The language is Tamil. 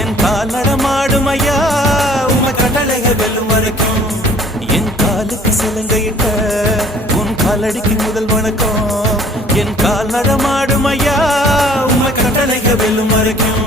என் கால் நடமாடும் ஐயா உமை கட்டளைகள் வெல்லும் வரைக்கும் என் காலுக்கு சிலங்கையிட்ட உன் காலடிக்கு முதல் வணக்கம் என் கால் நடமாடும் ஐயா உமை கட்டளைகள் வெல்லும் வரைக்கும்